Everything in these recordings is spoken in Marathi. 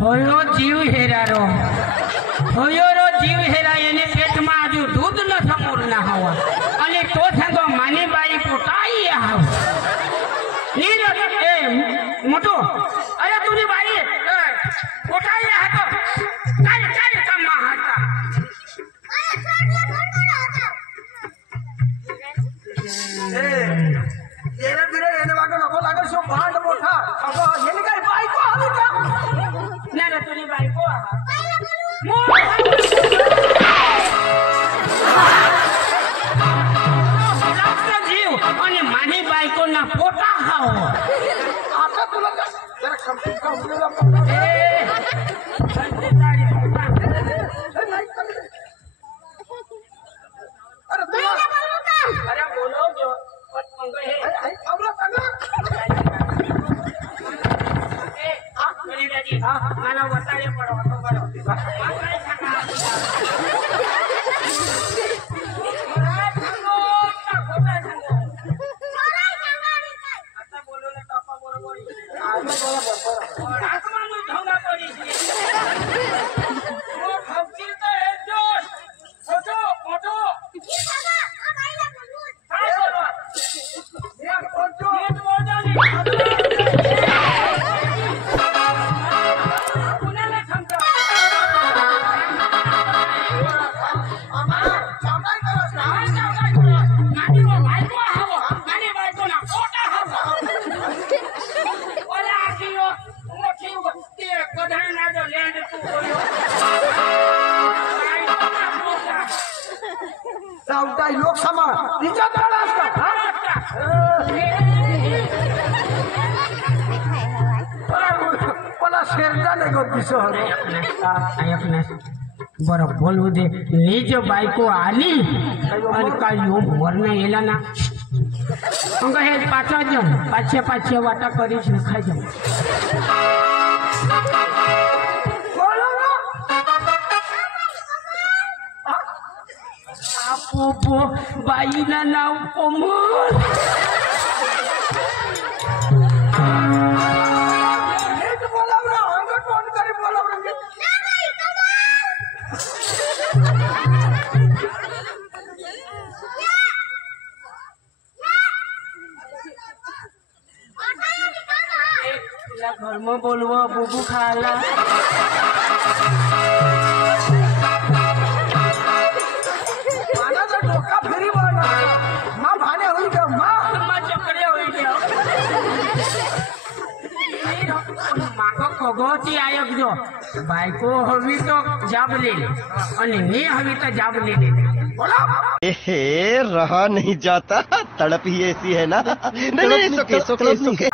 होयो जीव हेरारो होयो रो जीव हेरा एने पेट में आजू दूध न समूर ना हवा अने तो संगो मानी बाई पोटाई हाव नीर ए मोटो अरे तूने बाई पोटाई हा तो काय काय काम हाता ए येरे बिरे येने वाटो नको लागल सो भांड मोठा अगो येने काय बाई को हवी का ना रे तुझी बायको जीव आणि मानी बायको ना पोटा खाओ आता तुला जरा खमका उडला अरे तुला अरे बोलो जो पट मंगे हे आवला सांगा मला वताळे पडो तो बरो काय सांगा आता बोलो ना टप्पा बरोबर आलो बरोबर आसमान ढोंगा पडी ओ भक्ती तो है जोश छोटो मोटो की सांगा आ बाईला बोलू काय बोलवा एक बोलतो नीट बोल जानी सावटाई लोक समा तिच्या तळ असतात मला शेरडाने गो बरं बोलू दे निज बायको आली आणि काय योग वर्ण येला ना मग हे 5 जण 500 वाटा करीच खायचं आपो बाईना नाव कोमल घर में बोलवा बुबू खाला डोका फेरी माँ भाने हुई क्या माँ चक्रे हुई क्या माँ को कगोती आयक जो बायको हवी तो जाब ले और नहीं हवी तो जाब ले बोला रहा नहीं जाता तड़प ही ऐसी है ना नहीं सुखे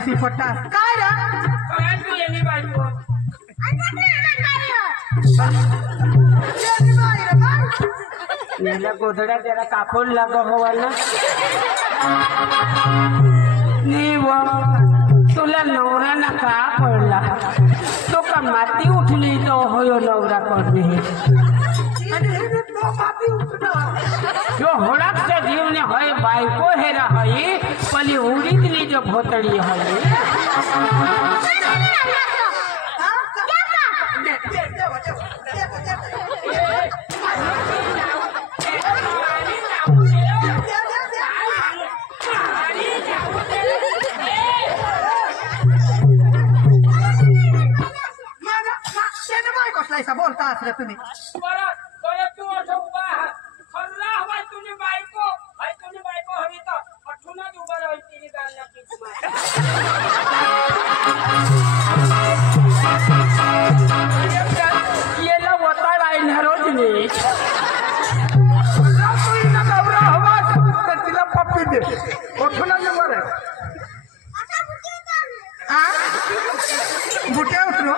हिसी पट्टा काय रे काय तू येणी बायको मेला गोधड्या जरा कापून लागा हवाला नाही व तुला नवरा ना का पडला तो का माती उठली तो होयो नवरा करणे जो होडाचा जीवने होय बायको हेरा हई पली उडीतली जो भोतडी हई कसला बोलता असलं तुम्ही येला वता राहिला रोज मी तिला पप्पी दे उठून बरं बुट्या उतरो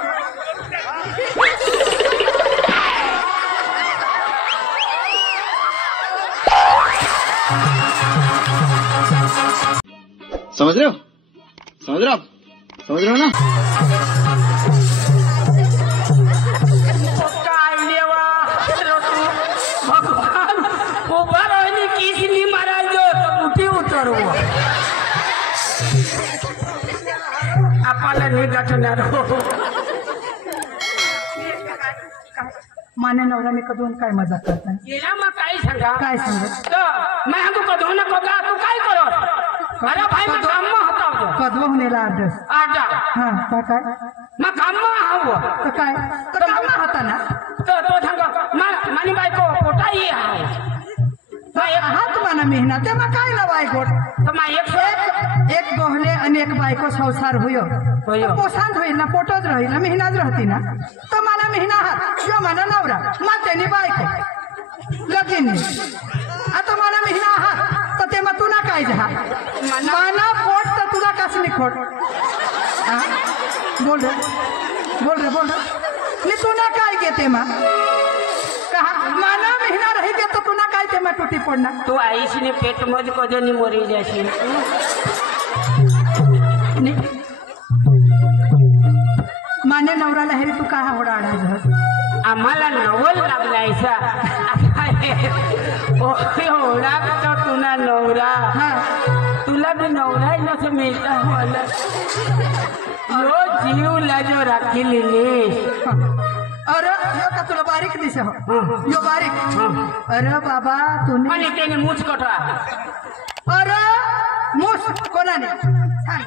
समझ रहे हो ना काय देवा भगवान उभा राहिली किसनी मारायचो तर कुठे उतरव आपल्याला नाही गाठणार माने नवरा मी कधून काय मजा करता गेला मग काय सांगा काय सांगा तर मैं तू कधो ना कगा तू काय करो अरे भाई मैं काम में होता हूँ कधवा होण्याला ऍड्रेस आजा हा काय मैं काम में हूँ तर काय तर कामा होता ना तो सांगा मानी बाई को पोटा ही आहे हात माना मेहनत ते मग काय लवाय गोट तो मैं एक गहले आणि एक बायको संसार होयो पोसांत होईल ना पोटच राहील ना मेहनत राहती ना तो माना मेहना हात जो माना नवरा मग त्याने बायको लगीन आता माना मेहना हात तर ते मग तुला काय जा माना पोट तर तुला कसली खोट बोल रे मी तुला काय घेते मग कहा माना महिना रही तो तुला काय ते मग तुटी पडणार तू आईशी पेट मध्ये कधी नाही मरी जाशील माने नवराला हेरी तू काय होडाडा आम्हाला नवल लागलायचा होडा तो तुला नवरा तुला भी नवरा नसं मिळता मला यो जीवला जो राखी लिहिली अरे यो का तुला बारीक दिसे हो यो बारीक अरे बाबा तूने आणि त्याने मूछ कटवा अरे मूस कोणाने सांग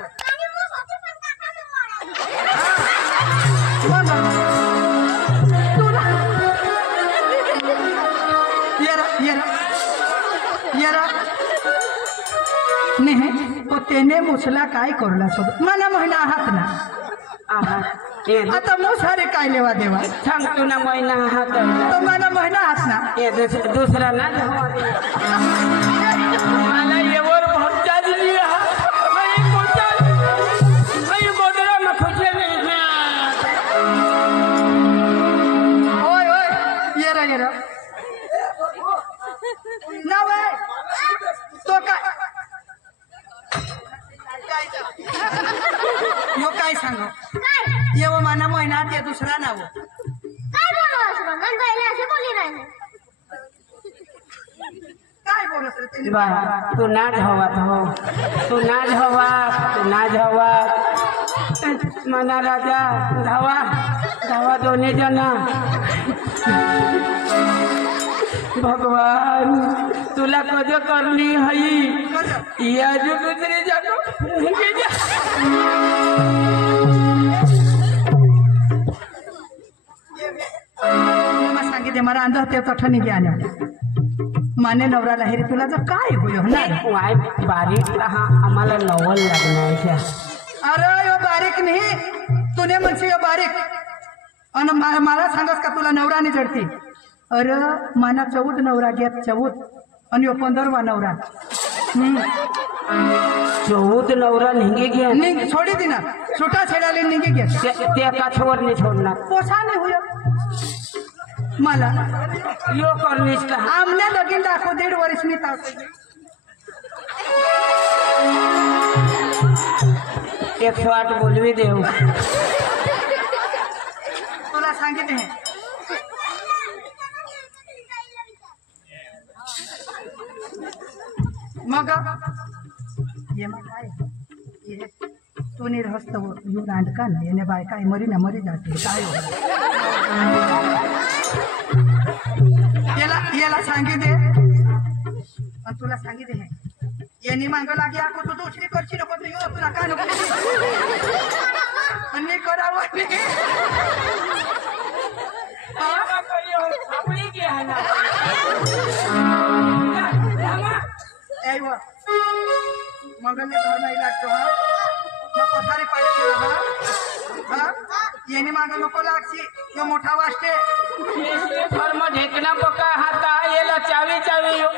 तुला येरा नाही तो त्याने मुसला काय करला सोबत मला महिना आहात ना आता मुसारे काय लेवा देवा सांग तू ना महिना हात तो मला महिना आहात ना दुसरा ना मला येवर भरता दिली गोदरा मग खुशे ओय येरा ना बाय तो काय यो काय सांग येव माना महिना ते दुसरा नाव काय बोलत रे तू ना धावा मना राजा धावा दोन्ही जण भगवान तुला कध करली हई या जो दुसरी जानो सांगितले मला अंध ते तठणी घ्या माने नवराला हेरी तुला जर काय होय वाय बारीक आम्हाला नवल लागणार अरे यो बारीक नाही तुने म्हणशी यो बारीक आणि मला सांगस का तुला नवराने जडती अरे माना 14 नवरा घेत 14 आणि यो 15वा नवरा 14 नवरा निघे घ्या निघ छोडी दिना सुटा छेडाले निघी घ्या त्या काछवर नाही सोडणार पोसा नाही होय मला यो करनीस का आमने लगीन दाखव 1.5 वर्ष मी तास 108 बोलवी देव तुला सांगितले हे मग ये मग काय ये तू निर्हस्त यू रांडका ना येणे बाय काय मरी ना मरी जाते काय हो याला सांगितले आणि तुला सांगितले हे यांनी मागं लागे आको तू दुसरी करशी नको तू येऊ तुला काय नको आणि करावं मग मी घर नाही लागतो हा मग कोठारी पाहिजे हा येणे मागं नको लागशी यो मोठा वाजते धर्म ढेकना पका हाता येला चावी चावी यो